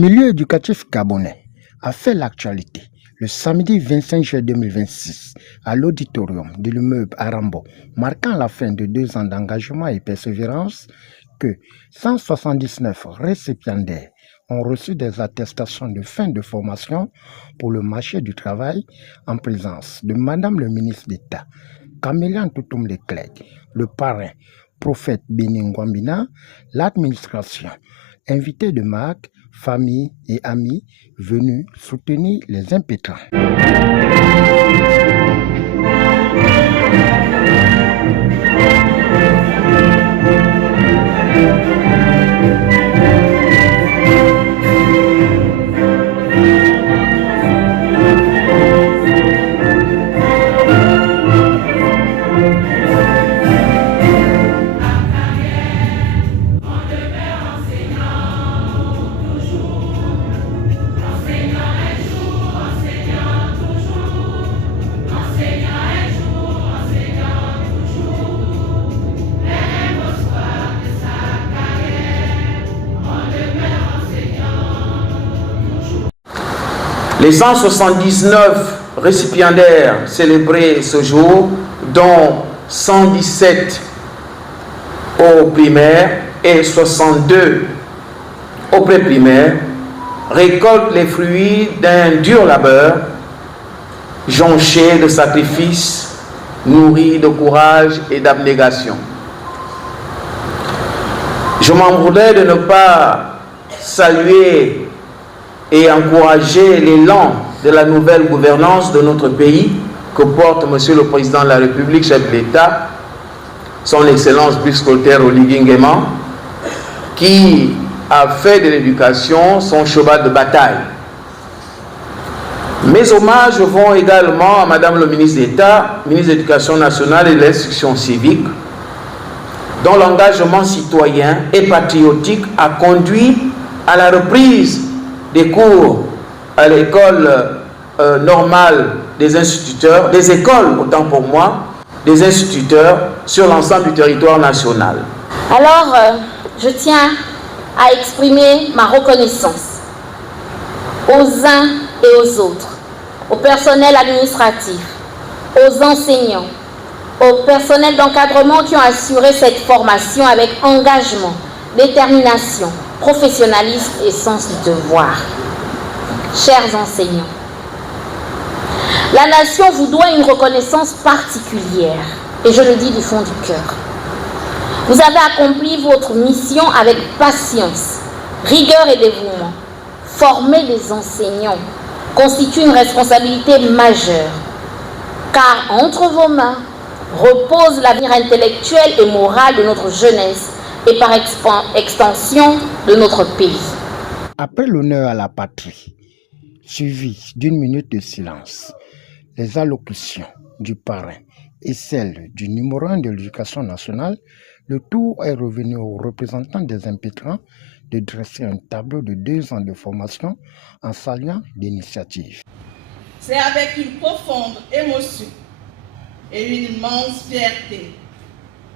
milieu éducatif gabonais a fait l'actualité le samedi 25 juillet 2026 à l'auditorium de l'immeuble Arambo, marquant la fin de 2 ans d'engagement et persévérance que 179 récipiendaires ont reçu des attestations de fin de formation pour le marché du travail en présence de Madame le ministre d'État, Camélia Ntoutoum Leclerc, le parrain, prophète Béni Ngouambina, l'administration, invités de marque, famille et amis venus soutenir les impétrants. Les 179 récipiendaires célébrés ce jour, dont 117 au primaire et 62 au pré-primaire, récoltent les fruits d'un dur labeur, jonché de sacrifices, nourri de courage et d'abnégation. Je m'en voudrais de ne pas saluer et encourager l'élan de la nouvelle gouvernance de notre pays que porte Monsieur le Président de la République, chef de l'État, son Excellence Brice Clotaire Oligui Nguema, qui a fait de l'éducation son cheval de bataille. Mes hommages vont également à Madame le ministre d'État, ministre de l'Éducation nationale et de l'Instruction civique, dont l'engagement citoyen et patriotique a conduit à la reprise des cours à l'école normale des instituteurs, des écoles autant pour moi, des instituteurs sur l'ensemble du territoire national. Alors, je tiens à exprimer ma reconnaissance aux uns et aux autres, au personnel administratif, aux enseignants, au personnel d'encadrement qui ont assuré cette formation avec engagement, détermination, professionnalisme et sens du devoir. Chers enseignants, la nation vous doit une reconnaissance particulière, et je le dis du fond du cœur. Vous avez accompli votre mission avec patience, rigueur et dévouement. Former des enseignants constitue une responsabilité majeure, car entre vos mains repose l'avenir intellectuel et moral de notre jeunesse et par extension de notre pays. Après l'honneur à la patrie, suivi d'une minute de silence, les allocutions du parrain et celles du numéro 1 de l'éducation nationale, le tour est revenu aux représentants des impétrants de dresser un tableau de 2 ans de formation en saluant l'initiative. C'est avec une profonde émotion et une immense fierté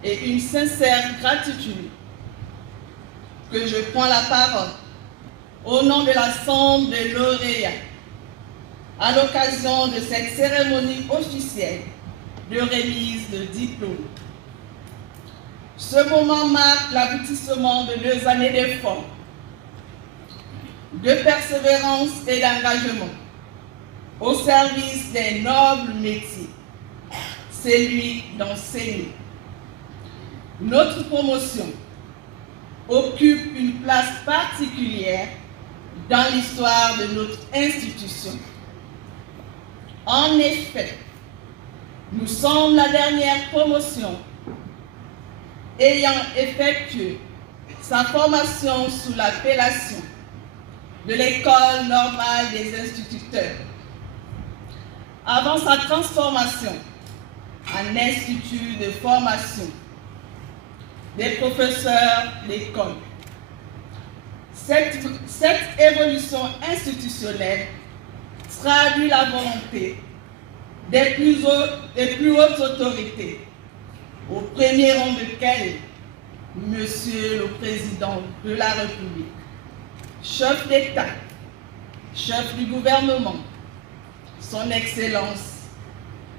et une sincère gratitude que je prends la parole au nom de l'Assemblée des lauréats à l'occasion de cette cérémonie officielle de remise de diplôme. Ce moment marque l'aboutissement de 2 années d'efforts, de persévérance et d'engagement au service des nobles métiers, celui d'enseigner. Notre promotion occupe une place particulière dans l'histoire de notre institution. En effet, nous sommes la dernière promotion ayant effectué sa formation sous l'appellation de l'École normale des instituteurs, avant sa transformation en institut de formation des professeurs d'école. Cette évolution institutionnelle traduit la volonté des plus hautes autorités, au premier rang desquelles Monsieur le Président de la République, chef d'État, chef du gouvernement, son Excellence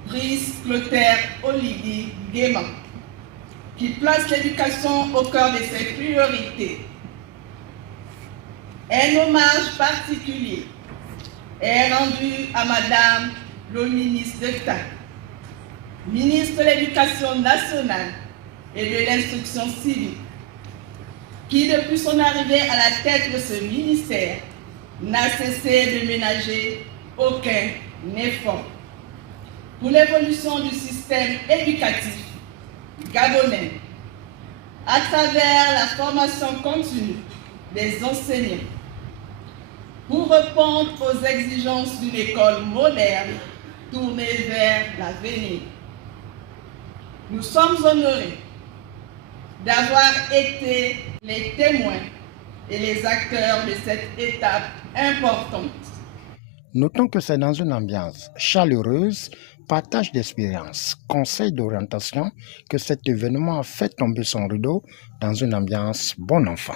Brice Clotaire Oligui Nguema, qui place l'éducation au cœur de ses priorités. Un hommage particulier est rendu à Madame le ministre d'État, ministre de l'Éducation nationale et de l'Instruction civique, qui depuis son arrivée à la tête de ce ministère n'a cessé de ménager aucun effort pour l'évolution du système éducatif gabonais à travers la formation continue des enseignants pour répondre aux exigences d'une école moderne tournée vers l'avenir. Nous sommes honorés d'avoir été les témoins et les acteurs de cette étape importante. Notons que c'est dans une ambiance chaleureuse, partage d'expériences, conseil d'orientation que cet événement a fait tomber son rideau dans une ambiance bon enfant.